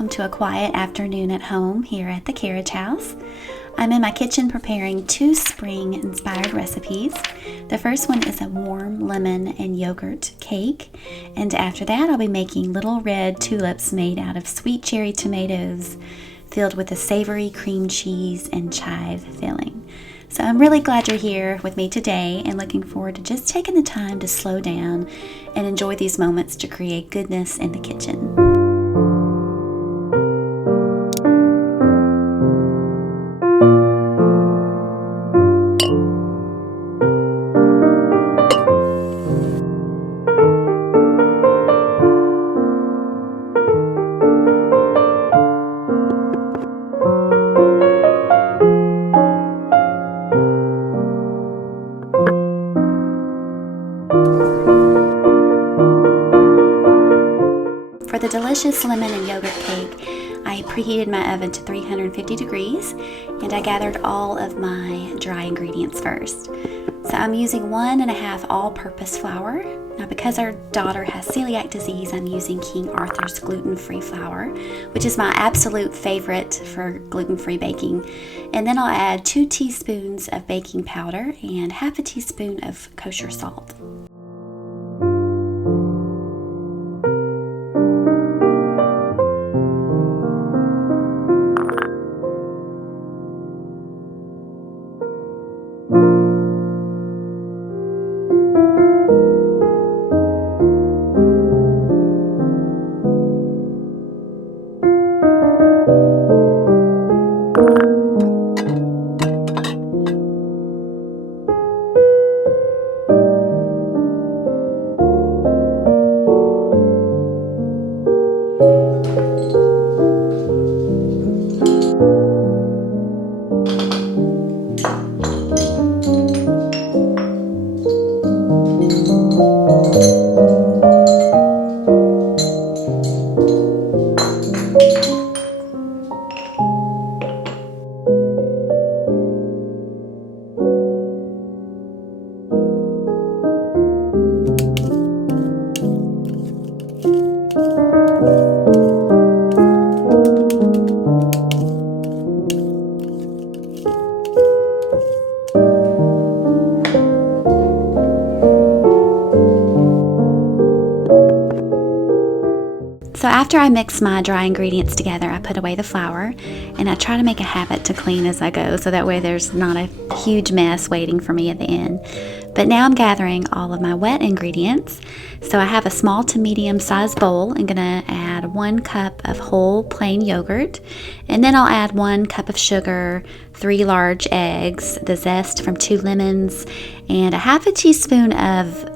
welcome to a quiet afternoon at home here at the Carriage house. I'm in my kitchen preparing 2 spring-inspired recipes. The first one is a warm lemon and yogurt cake, and after that I'll be making little red tulips made out of sweet cherry tomatoes filled with a savory cream cheese and chive filling. So I'm really glad you're here with me today and looking forward to just taking the time to slow down and enjoy these moments to create goodness in the kitchen. For the delicious lemon and yogurt cake, I preheated my oven to 350 degrees and I gathered all of my dry ingredients first. So I'm using 1.5 all-purpose flour. Now because our daughter has celiac disease, I'm using King Arthur's gluten-free flour, which is my absolute favorite for gluten-free baking. And then I'll add 2 teaspoons of baking powder and half a teaspoon of kosher salt. So after I mix my dry ingredients together, I put away the flour and I try to make a habit to clean as I go so that way there's not a huge mess waiting for me at the end. But now I'm gathering all of my wet ingredients. So I have a small to medium sized bowl. I'm gonna add 1 cup of whole plain yogurt, and then I'll add 1 cup of sugar, 3 large eggs, the zest from 2 lemons, and a half a teaspoon of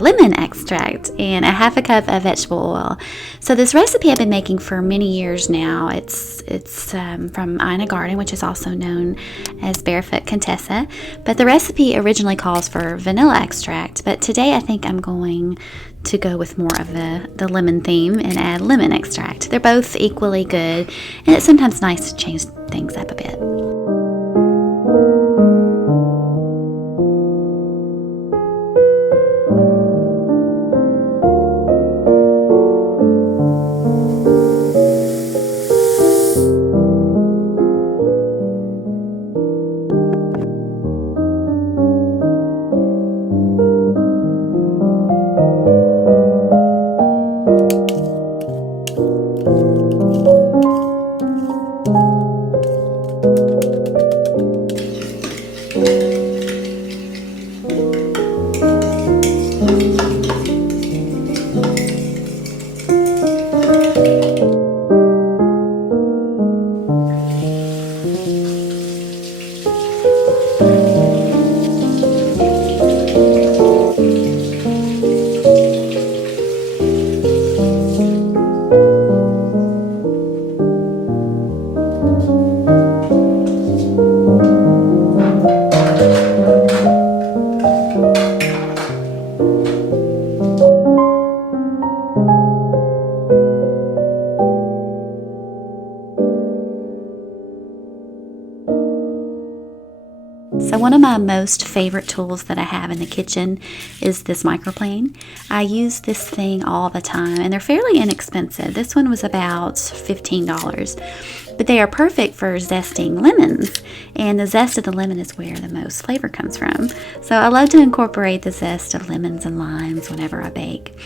lemon extract and a half a cup of vegetable oil. So this recipe I've been making for many years now. It's from Ina Garden, which is also known as Barefoot Contessa. But the recipe originally calls for vanilla extract. But today I think I'm going to go with more of the lemon theme and add lemon extract. They're both equally good, and it's sometimes nice to change things up a bit. So one of my most favorite tools that I have in the kitchen is this microplane. I use this thing all the time, and they're fairly inexpensive. This one was about $15, but they are perfect for zesting lemons, and the zest of the lemon is where the most flavor comes from. So I love to incorporate the zest of lemons and limes whenever I bake.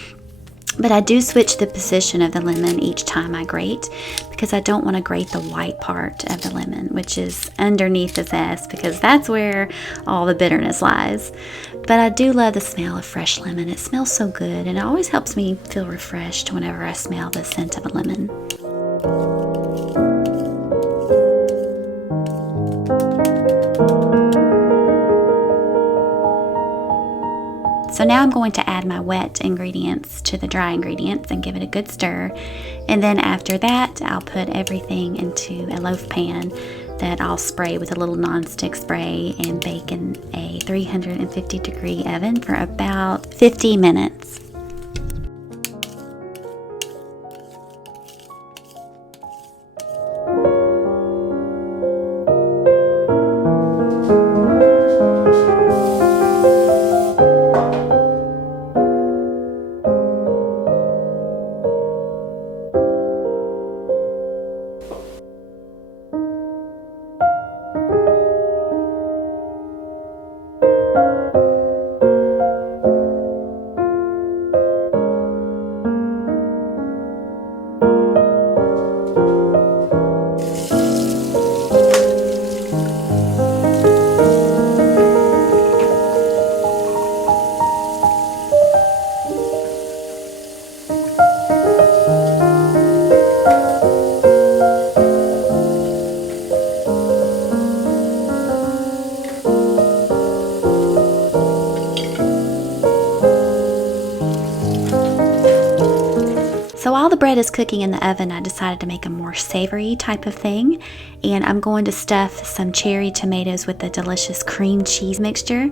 But I do switch the position of the lemon each time I grate, because I don't want to grate the white part of the lemon, which is underneath the zest, because that's where all the bitterness lies. But I do love the smell of fresh lemon. It smells so good, and it always helps me feel refreshed whenever I smell the scent of a lemon. So now I'm going to add my wet ingredients to the dry ingredients and give it a good stir. And then after that, I'll put everything into a loaf pan that I'll spray with a little nonstick spray and bake in a 350-degree oven for about 50 minutes. So while the bread is cooking in the oven, I decided to make a more savory type of thing, and I'm going to stuff some cherry tomatoes with the delicious cream cheese mixture,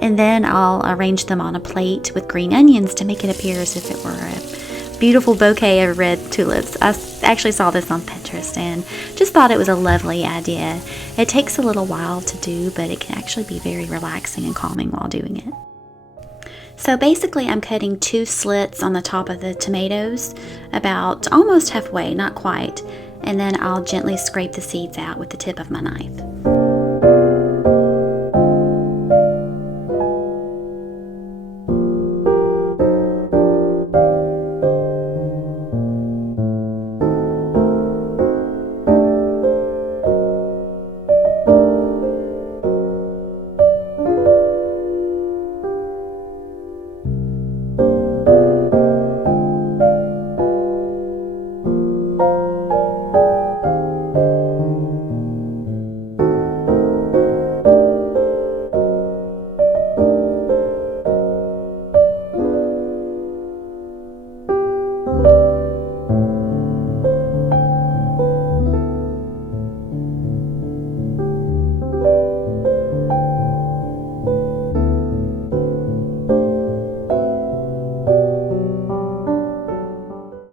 and then I'll arrange them on a plate with green onions to make it appear as if it were a beautiful bouquet of red tulips. I actually saw this on Pinterest and just thought it was a lovely idea. It takes a little while to do, but it can actually be very relaxing and calming while doing it. So basically I'm cutting 2 slits on the top of the tomatoes, about almost halfway, not quite, and then I'll gently scrape the seeds out with the tip of my knife.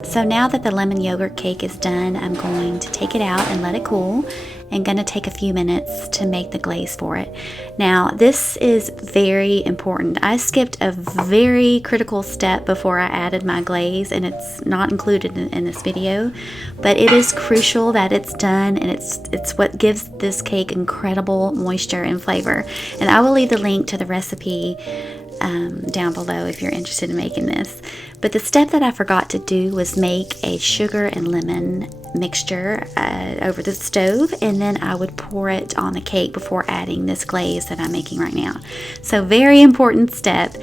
So now that the lemon yogurt cake is done, I'm going to take it out and let it cool, and going to take a few minutes to make the glaze for it. Now this is very important. I skipped a very critical step before I added my glaze, and it's not included in this video, but it is crucial that it's done, and it's what gives this cake incredible moisture and flavor. And I will leave the link to the recipe down below if you're interested in making this. But the step that I forgot to do was make a sugar and lemon mixture over the stove, and then I would pour it on the cake before adding this glaze that I'm making right now. So very important step.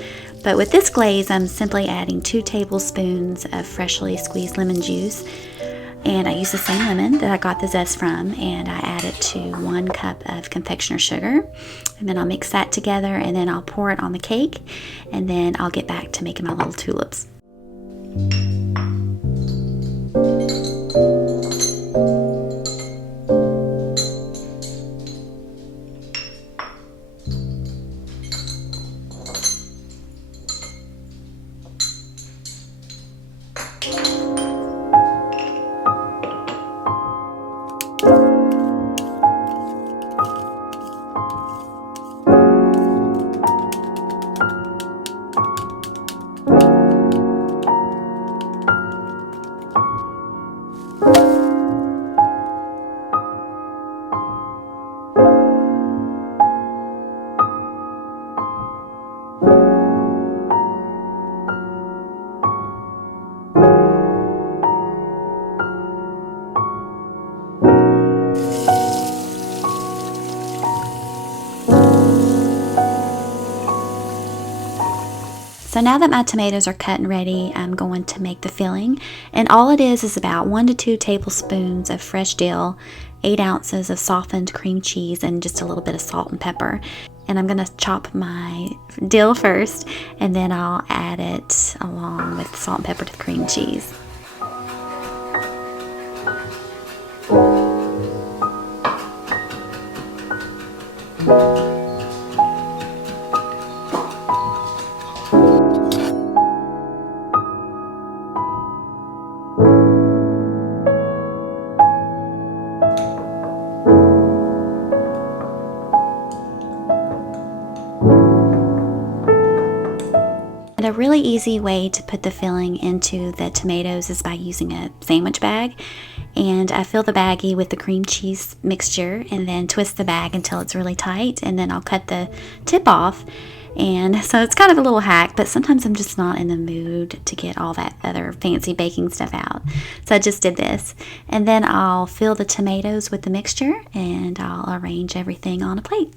But with this glaze, I'm simply adding 2 tablespoons of freshly squeezed lemon juice, and I use the same lemon that I got the zest from, and I add it to 1 cup of confectioner sugar, and then I'll mix that together, and then I'll pour it on the cake, and then I'll get back to making my little tulips. So now that my tomatoes are cut and ready, I'm going to make the filling. And all it is about 1 to 2 tablespoons of fresh dill, 8 ounces of softened cream cheese, and just a little bit of salt and pepper. And I'm going to chop my dill first, and then I'll add it along with salt and pepper to the cream cheese. And a really easy way to put the filling into the tomatoes is by using a sandwich bag. And I fill the baggie with the cream cheese mixture and then twist the bag until it's really tight, and then I'll cut the tip off. And so it's kind of a little hack, but sometimes I'm just not in the mood to get all that other fancy baking stuff out. So I just did this. And then I'll fill the tomatoes with the mixture and I'll arrange everything on a plate.